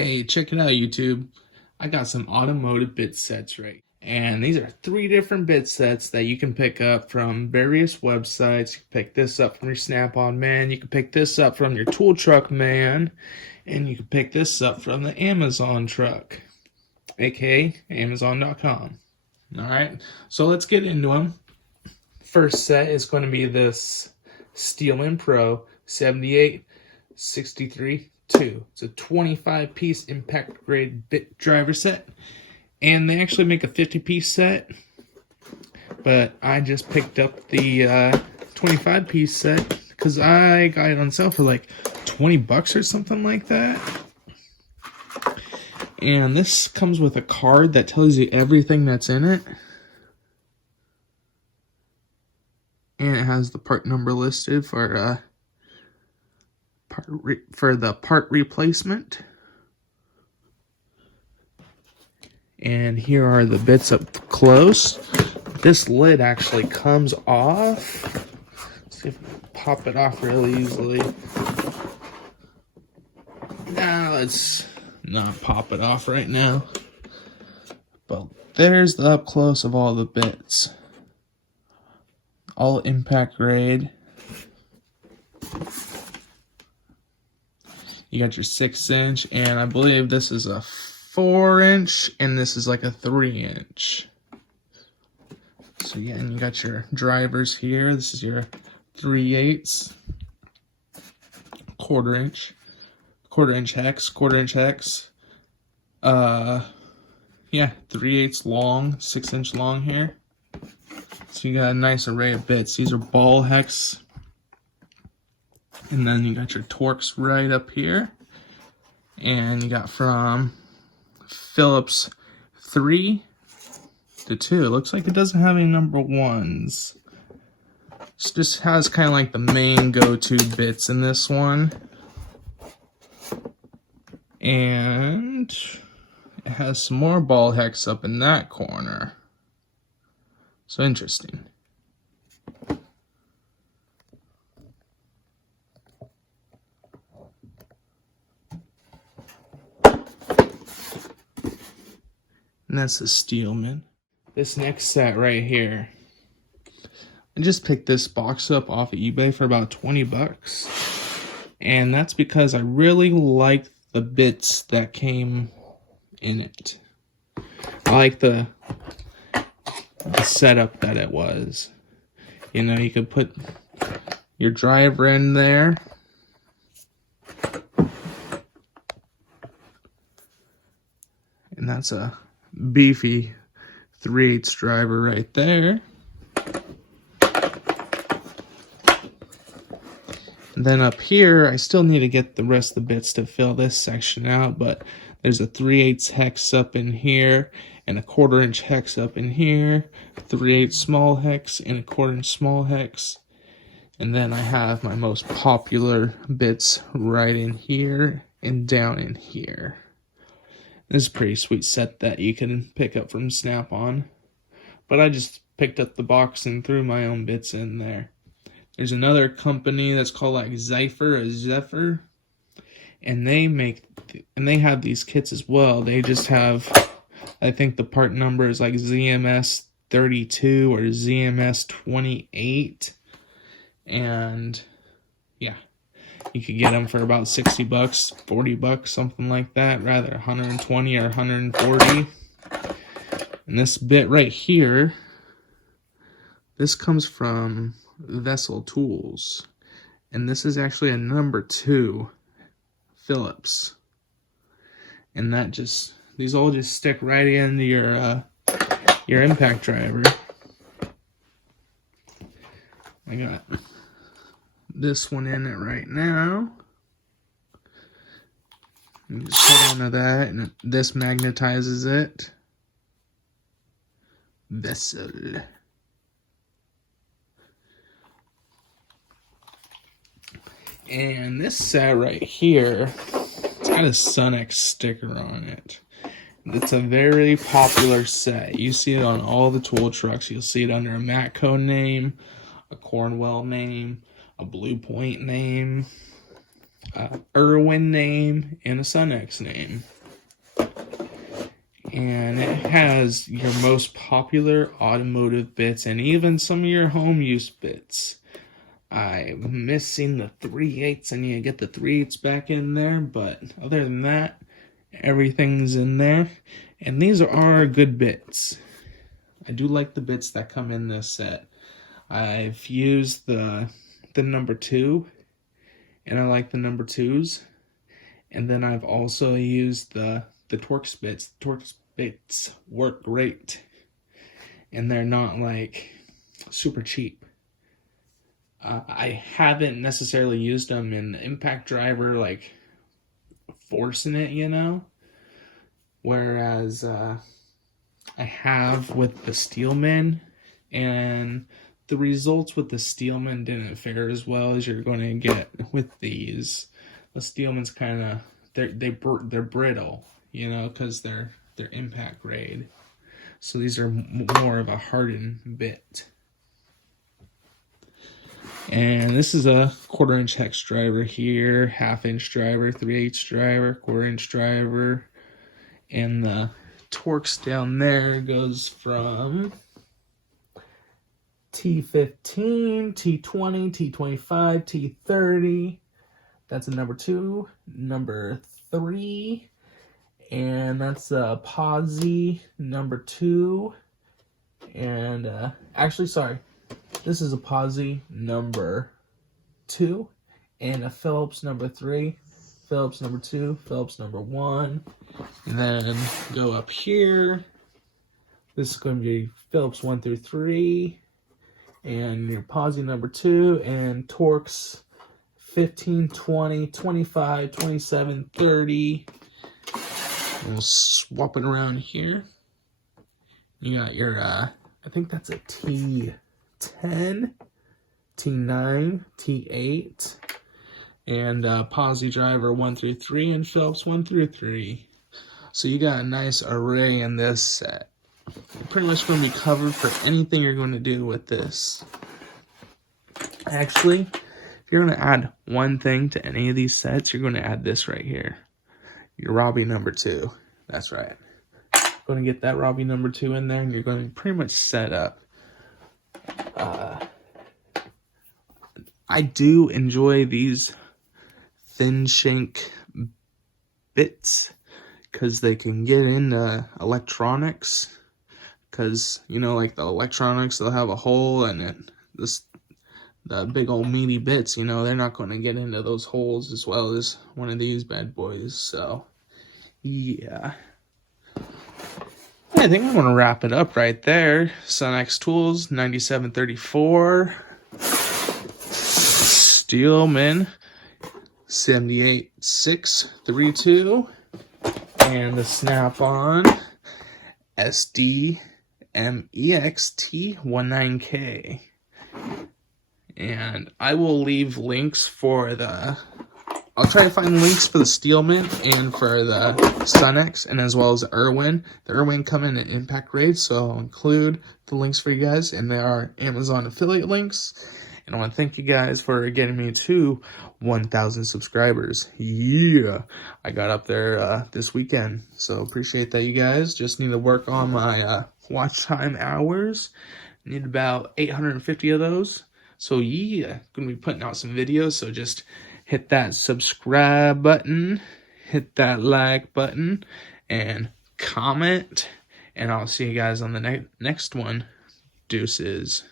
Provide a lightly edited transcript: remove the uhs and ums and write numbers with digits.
Hey, check it out, YouTube. I got some automotive bit sets right. And these are 3 different bit sets that you can pick up from various websites. You can pick this up from your Snap-on man. You can pick this up from your tool truck man. And you can pick this up from the Amazon truck, aka Amazon.com. Alright, so let's get into them. First set is going to be this Steelman Pro 7863. It's a 25-piece impact grade bit driver set, and they actually make a 50-piece set, but I just picked up the 25-piece set because I got it on sale for like $20 or something like that. And this comes with a card that tells you everything that's in it, and it has the part number listed for the part replacement. And here are the bits up close. This lid actually comes off. Let's see if I can pop it off really easily. Now let's not pop it off right now. But there's the up close of all the bits. All impact grade. You got your 6-inch, and I believe this is a 4-inch, and this is like a 3-inch. So yeah, and you got your drivers here. This is your 3/8, quarter-inch hex, quarter-inch hex. Yeah, 3/8 long, 6-inch long here. So you got a nice array of bits. These are ball hex. And then you got your Torx right up here. And you got from Phillips 3 to 2. It looks like it doesn't have any number 1s. It just has kind of like the main go-to bits in this one. And it has some more ball hex up in that corner. So interesting. And that's the Steelman. This next set right here, I just picked this box up off of eBay for about $20. And that's because I really liked the bits that came in it. I like the setup that it was. You know, you could put your driver in there. And that's a beefy 3/8 driver right there. And then up here, I still need to get the rest of the bits to fill this section out, but there's a 3/8 hex up in here, and a 1/4-inch hex up in here, 3/8 small hex, and a 1/4-inch small hex. And then I have my most popular bits right in here and down in here. This is a pretty sweet set that you can pick up from Snap-on. But I just picked up the box and threw my own bits in there. There's another company that's called like Zephyr. And they have these kits as well. They just have, I think the part number is like ZMS 32 or ZMS 28. And yeah. You could get them for about $60, $40, something like that, rather 120 or 140. And this bit right here, this comes from Vessel Tools, and this is actually a number 2 Phillips. And that just, these all just stick right into your impact driver. I got this one in it right now. You just put onto that, and this magnetizes it. Vessel. And this set right here, it's got a Sunex sticker on it. It's a very popular set. You see it on all the tool trucks. You'll see it under a Matco name, a Cornwell name, a Blue Point name. Irwin name and a Sunex name. And it has your most popular automotive bits and even some of your home use bits. I'm missing the 3/8, and you get the 3/8 back in there, but other than that, everything's in there. And these are good bits. I do like the bits that come in this set. I've used the number 2, and I like the number 2s. And then I've also used the Torx bits. Torx bits work great, and they're not like super cheap. I haven't necessarily used them in the impact driver, like forcing it, you know, whereas I have with the Steelman, and the results with the Steelman didn't fare as well as you're going to get with these. The Steelman's kind of they're brittle, you know, because they're impact grade. So these are more of a hardened bit. And this is a 1/4" hex driver here, 1/2" driver, 3/8 driver, 1/4" driver, and the Torx down there goes from T15, T20, T25, T30. That's a number 2, number 3, and that's a Posi number 2. And actually, sorry, this is a Posi number 2, and a Phillips number 3, Phillips number 2, Phillips number 1. And then go up here. This is going to be Phillips 1 through 3, and your Posi number 2, and Torx 15, 20, 25, 27, 30. We'll swap it around here. You got your, I think that's a T10, T9, T8, and Posi driver 1 through 3, and Phillips 1 through 3. So you got a nice array in this set. You're pretty much going to be covered for anything you're going to do with this. Actually, if you're going to add one thing to any of these sets, you're going to add this right here. Your Robbie number 2. That's right. Going to get that Robbie number 2 in there, and you're going to pretty much set up. I do enjoy these thin shank bits because they can get into electronics. Because, you know, like the electronics, they'll have a hole, and then the big old meaty bits, you know, they're not going to get into those holes as well as one of these bad boys. So, yeah. I think I'm going to wrap it up right there. Sunex Tools, 9734. Steelman, 78632. And the Snap-on, SDMEXT19K. And I will leave links for I'll try to find links for the Steelman and for the Sunex, and as well as the Irwin. The Irwin come in an impact grade, so I'll include the links for you guys, and there are Amazon affiliate links. And I want to thank you guys for getting me to 1,000 subscribers. Yeah, I got up there this weekend, so appreciate that, you guys. Just need to work on my watch time hours. Need about 850 of those. So yeah, gonna be putting out some videos, so just hit that subscribe button, hit that like button, and comment, and I'll see you guys on the next one. Deuces.